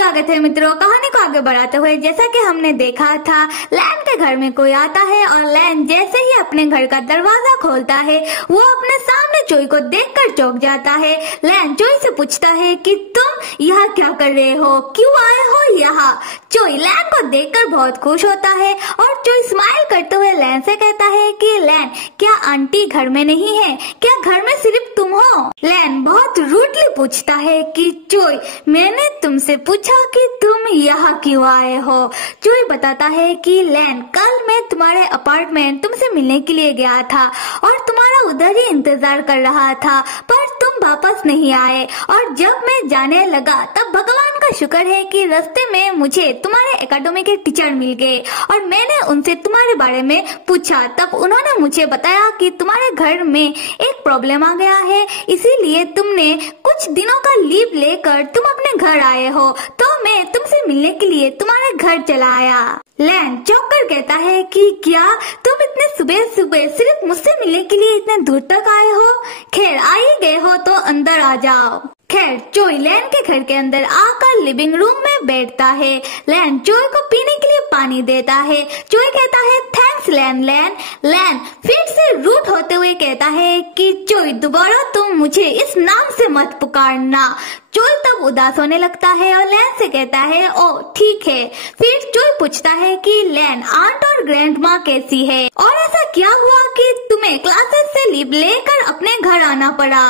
स्वागत है मित्रों। कहानी को आगे बढ़ाते हुए जैसा कि हमने देखा था, लैन के घर में कोई आता है और लैन जैसे ही अपने घर का दरवाजा खोलता है वो अपने सामने चोई को देखकर चौंक जाता है। लैन चोई से पूछता है कि तुम यहाँ क्या कर रहे हो, क्यों आए हो यहाँ। चोई लैन को देखकर बहुत खुश होता है और चोई स्माइल करते हुए लैन से कहता है कि लैन, क्या आंटी घर में नहीं है, क्या घर में सिर्फ तुम हो। लैन बहुत रूडली पूछता है कि चोई, मैंने तुमसे पूछा कि तुम यहाँ क्यों आए हो। चोई बताता है कि लैन, कल मैं तुम्हारे अपार्टमेंट तुमसे मिलने के लिए गया था और तुम्हारा उधर ही इंतजार कर रहा था, पर तुम वापस नहीं आए। और जब मैं जाने लगा तब भगवान का शुक्र है कि रास्ते में मुझे तुम्हारे एकेडमी के टीचर मिल गए और मैंने उनसे तुम्हारे बारे में पूछा। तब उन्होंने मुझे बताया कि तुम्हारे घर में एक प्रॉब्लम आ गया है, इसीलिए तुमने कुछ दिनों का लीव लेकर तुम अपने घर आए हो, तो मैं तुमसे मिलने के लिए तुम्हारे घर चला आया। लैन चौंक कर कहता है कि क्या तुम इतने सुबह सुबह सिर्फ मुझसे मिलने के लिए इतने दूर तक आए हो। खैर, आ ही गए हो तो अंदर आ जाओ। खैर, चोई लैन के घर के अंदर आकर लिविंग रूम में बैठता है। लैन चोई को पीने के लिए पानी देता है। चोई कहता है थैंक्स लैन। लैन फिर से रूठ होते हुए कहता है कि चोई, दोबारा तुम मुझे इस नाम से मत पुकारना। चोई तब उदास होने लगता है और लैन से कहता है ओ ठीक है। फिर चोई पूछता है कि लैन, आंट और ग्रैंड माँ कैसी है और ऐसा क्या हुआ कि तुम्हें क्लासेस से लीव लेकर अपने घर आना पड़ा।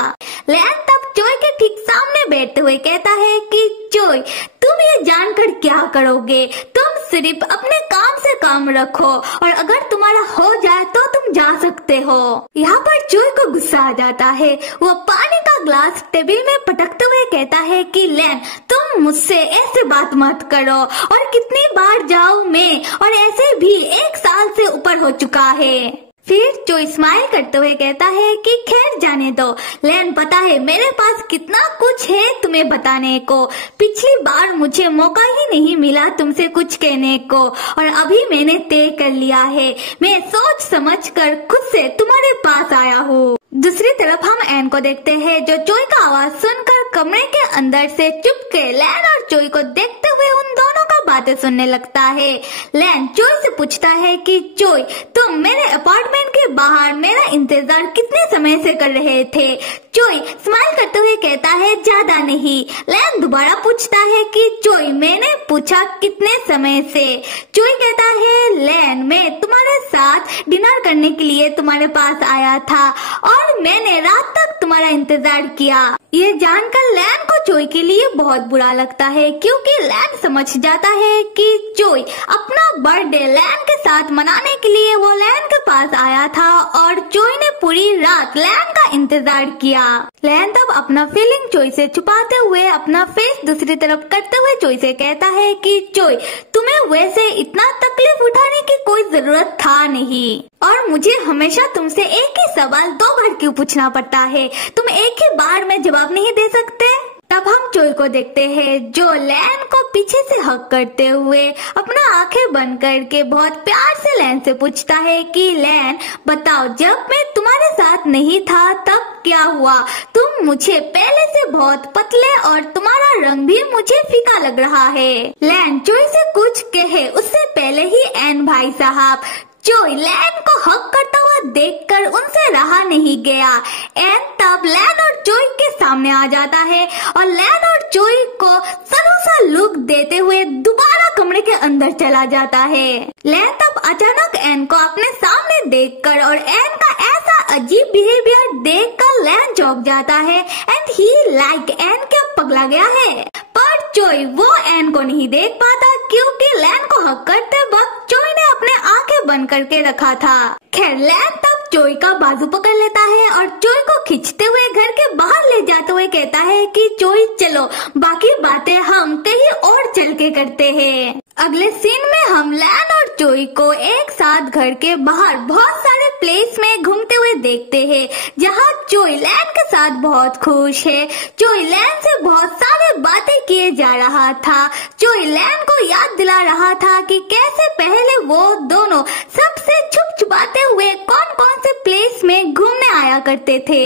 लैन तब चोई के ठीक सामने बैठते हुए कहता है कि चोई, तुम ये जानकर क्या करोगे, तुम सिर्फ अपने काम से काम रखो और अगर तुम्हारा हो जाए तो तुम जा सकते हो। यहाँ पर चोई को गुस्सा आ जाता है। वो पानी का ग्लास टेबल में पटकते हुए कहता है कि लैन, तुम मुझसे ऐसे बात मत करो और कितनी बार जाऊँ मैं, और ऐसे भी 1 साल से ऊपर हो चुका है। फिर चोई स्माइल करते हुए कहता है कि खैर जाने दो लैन, पता है मेरे पास कितना कुछ है तुम्हें बताने को। पिछली बार मुझे मौका ही नहीं मिला तुमसे कुछ कहने को और अभी मैंने तय कर लिया है। मैं सोच समझकर खुद से तुम्हारे पास आया हूँ। दूसरी तरफ हम एन को देखते हैं जो चोई का आवाज सुनकर कमरे के अंदर से चुपके लैन और चोई को देखते हुए उन दोनों का बातें सुनने लगता है। लैन चोई से पूछता है कि चोई, तुम मेरे अपार्टमेंट के बाहर मेरा इंतजार कितने समय से कर रहे थे। चोई स्माइल करते हुए कहता है ज्यादा नहीं। लैन दोबारा पूछता है कि चोई, मैंने पूछा कितने समय से। चोई कहता है लैन, मैं तुम्हारे साथ डिनर करने के लिए तुम्हारे पास आया था और मैंने रात तक तुम्हारा इंतजार किया। ये जानकर लैन को चोई के लिए बहुत बुरा लगता है क्योंकि लैन समझ जाता है कि चोई अपना बर्थडे लैन के साथ मनाने के लिए वो लैन के पास आया था और चोई ने पूरी रात लैन का इंतजार किया। लैन तब अपना फीलिंग चोई से छुपाते हुए अपना फेस दूसरी तरफ करते हुए चोई से कहता है कि चोई, तुम्हें वैसे इतना तकलीफ उठाने की कोई जरूरत था नहीं और मुझे हमेशा तुमसे एक ही सवाल 2 बार क्यों पूछना पड़ता है, तुम एक ही बार में जवाब नहीं दे सकते। तब हम चोई को देखते हैं जो लैन को पीछे से हक करते हुए अपना आंखें बंद करके बहुत प्यार से लैन से पूछता है कि लैन बताओ, जब मैं तुम्हारे साथ नहीं था तब क्या हुआ। तुम मुझे पहले से बहुत पतले और तुम्हारा रंग भी मुझे फीका लग रहा है। लैन चोई से कुछ कहे उससे पहले ही एन भाई साहब, चोई लैन को हक करता हुआ देखकर उनसे रहा नहीं गया। एन तब लैन और चोई के सामने आ जाता है और लैन और चोई को सरू सा लुक देते हुए दोबारा कमरे के अंदर चला जाता है। लैन तब अचानक एन को अपने सामने देखकर और एन का ऐसा अजीब बिहेवियर देखकर लैन चौंक जाता है एंड ही लाइक एन क्या पगला गया है। पर चोई वो एन को नहीं देख पाता क्योंकि लैन को हक करते वक्त चोई ने अपने आंखें बंद करके रखा था। खैर लैन तब चोई का बाजू पकड़ लेता है और चोई को खींचते हुए घर के बाहर ले जाते हुए कहता है कि चोई चलो, बाकी बातें हम कहीं और चल के करते हैं। अगले सीन में हम लैन और चोई को एक साथ घर के बाहर बहुत सारे प्लेस में घूमते हुए देखते हैं जहाँ चोई लैन के साथ बहुत खुश है। चोई लैन से बहुत सारे बातें किए जा रहा था। चोई लैन को याद दिला रहा था कि कैसे पहले वो दोनों सबसे छुप छुपाते हुए कौन कौन से प्लेस में घूमने आया करते थे।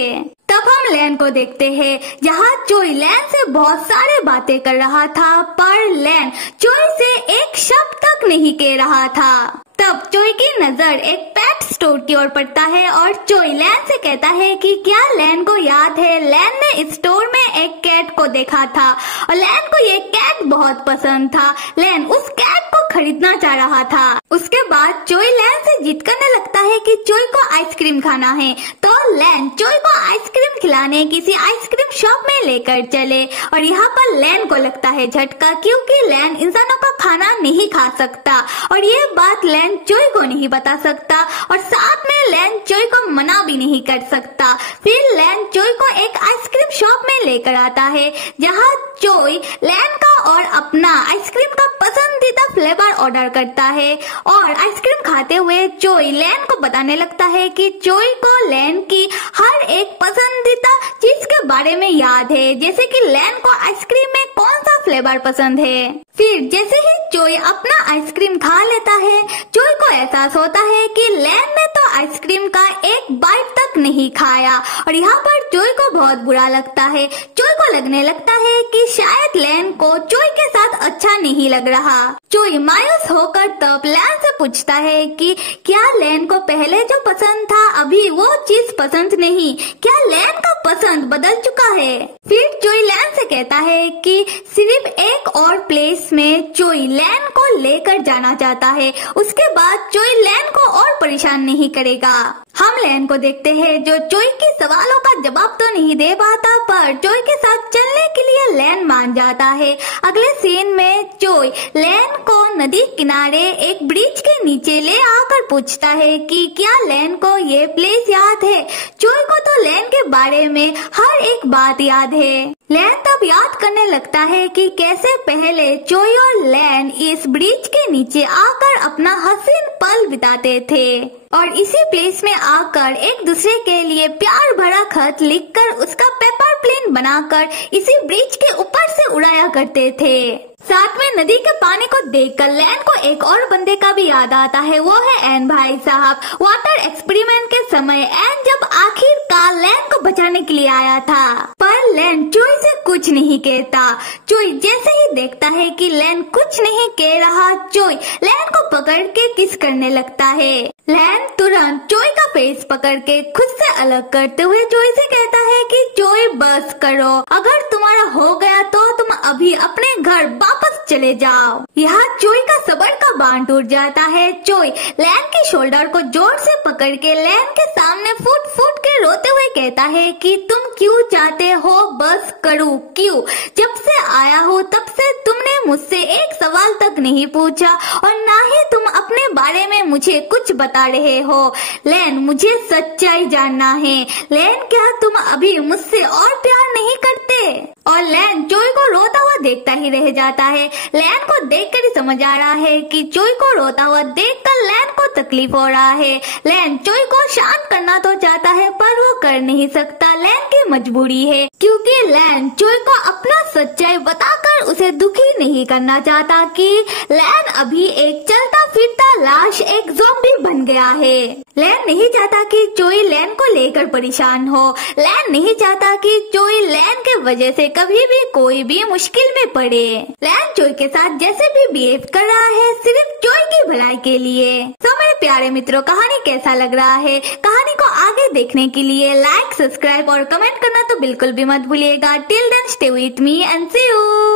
तब हम लैन को देखते हैं जहाँ चोई लैन से बहुत सारे बातें कर रहा था, पर लैन चोई से एक शब्द तक नहीं कह रहा था। तब चोई की नजर एक पेट स्टोर की ओर पड़ता है और चोई लैन से कहता है कि क्या लैन को याद है, लैन ने इस स्टोर में एक कैट को देखा था और लैन को ये कैट बहुत पसंद था। लैन उस कैट को खरीदना चाह रहा था। उसके बाद चोई लैन से जिद करने लगता है कि चोई को आइसक्रीम खाना है, तो लैन चोई को आइसक्रीम खिलाने किसी आइसक्रीम शॉप में लेकर चले और यहाँ पर लैन को लगता है झटका, क्योंकि लैन इंसानों का खाना नहीं खा सकता और ये बात लैन चोई को नहीं बता सकता और साथ में लैन चोई को मना भी नहीं कर सकता। फिर लैन चोई को एक आइसक्रीम शॉप में लेकर आता है जहाँ चोई लैन का और अपना आइसक्रीम का पसंदीदा फ्लेवर ऑर्डर करता है और आइसक्रीम खाते हुए चोई लैन को बताने लगता है कि चोई को लैन की हर एक पसंदीदा चीज के बारे में याद है, जैसे कि लैन को आइसक्रीम में कौन सा फ्लेवर पसंद है। फिर जैसे ही चोई अपना आइसक्रीम खा लेता है, चोई को एहसास होता है कि लैन ने तो आइसक्रीम का एक बाइट तक नहीं खाया और यहाँ पर चोई को बहुत बुरा लगता है। चोई को लगने लगता है कि शायद लैन को चोई के साथ अच्छा नहीं लग रहा। चोई मायूस होकर तब लैन से पूछता है कि क्या लैन को पहले जो पसंद था अभी वो चीज पसंद नहीं, क्या लैन का पसंद बदल चुका है। फिर चोई लैन से कहता है कि सिर्फ एक और प्लेस में चोई लैन को लेकर जाना चाहता है, उसके बाद चोई लैन को और परेशान नहीं करेगा। हम लैन को देखते हैं जो चोई के सवालों का जवाब तो नहीं दे पाता, पर चोई के साथ चलने के लिए लैन मान जाता है। अगले सीन में चोई लैन को नदी किनारे एक ब्रिज के नीचे ले आकर पूछता है कि क्या लैन को ये प्लेस याद है। चोई को तो लैन के बारे में हर एक बात याद है। लैन तब याद करने लगता है कि कैसे पहले चोई और लैन इस ब्रिज के नीचे आकर अपना हसीन पल बिताते थे और इसी प्लेस में आकर एक दूसरे के लिए प्यार भरा खत लिखकर उसका पेपर प्लेन बनाकर इसी ब्रिज के ऊपर से उड़ाया करते थे। साथ में नदी के पानी को देखकर लैन को एक और बंदे का भी याद आता है, वो है एन भाई साहब। वाटर एक्सपेरिमेंट के समय एन जब आखिरकार लैन को बचाने के लिए आया था, पर लैन चोई से कुछ नहीं कहता। चोई जैसे ही देखता है कि लैन कुछ नहीं कह रहा, चोई लैन को पकड़ के किस करने लगता है। लैन तुरंत चोई का फेस पकड़ के खुद से अलग करते हुए चोई से कहता है कि चोई बस करो, अगर तुम्हारा हो गया तो तुम अभी अपने घर वापस चले जाओ। यहाँ चोई का सबर का बांध टूट जाता है। चोई लैन के शोल्डर को जोर से पकड़ के लैन के सामने फुट फुट के रोते हुए कहता है कि तुम क्यों चाहते हो बस करूँ, क्यों? जब से आया हो तब से तुमने मुझसे एक सवाल तक नहीं पूछा और ना ही तुम अपने बारे में मुझे कुछ बता रहे हो। लैन मुझे सच्चाई जानना है। लैन क्या तुम अभी मुझसे और प्यार नहीं करते? और लैन चोई को रोता हुआ देखता ही रह जाता है। लैन को देखकर ही समझ आ रहा है कि चोई को रोता हुआ देखकर लैन को तकलीफ हो रहा है। लैन चोई को शांत करना तो चाहता है पर वो कर नहीं सकता, लैन की मजबूरी है, क्योंकि लैन चोई को अपना सच्चाई बताकर उसे दुखी नहीं करना चाहता कि लैन अभी एक चलता फिरता लाश, एक ज़ॉम्बी बन गया है। लैन नहीं चाहता कि चोई लैन को लेकर परेशान हो। लैन नहीं चाहता कि चोई लैन के वजह से कभी भी कोई भी मुश्किल में पड़े। लैन चोई के साथ जैसे भी बिहेव कर रहा है सिर्फ चोई की भलाई के लिए। तो मेरे प्यारे मित्रों, कहानी कैसा लग रहा है? कहानी को आगे देखने के लिए लाइक, सब्सक्राइब और कमेंट करना तो बिल्कुल भी मत भूलिएगा। Till then stay with me and see you.